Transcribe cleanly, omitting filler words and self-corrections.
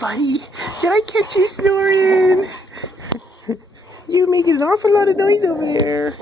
buddy. Did I catch you snoring? You're making an awful lot of noise over there.